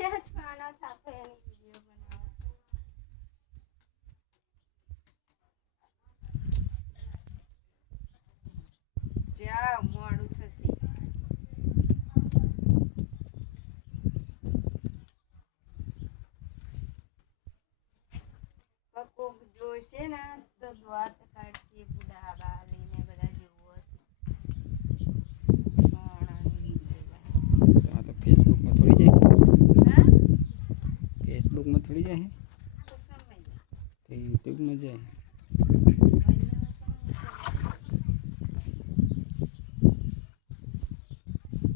છાણા થાપે એની video બનાવો જા મોડું થશે કોક જોશે ને તો વાત કાઢશે બુડા બાલીને બધા જોવો તો ફેસબુક માં થોડી જાય હા फेसबुक में थोड़ी जाए તો સમય तो यूट्यूब में जाए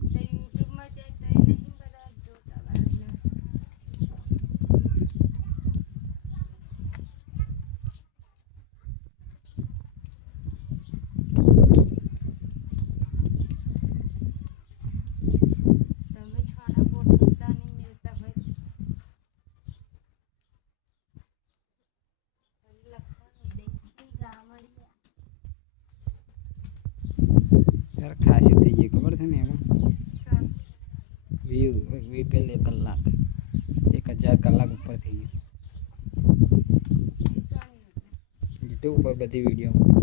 તો યુટ્યુબમાં જાય તો એ નહીં બધા જોતા બાળીને તમે છાના ગોઠવતા નહીં મિલતા હોય લખવાનું દેશી ગામડિયા यार खासी थी ये खबर थी ने ચાલ व्यू व्यू पहले कलाक 1000 कलाक ऊपर थी સોની यूट्यूब पर बधी वीडियो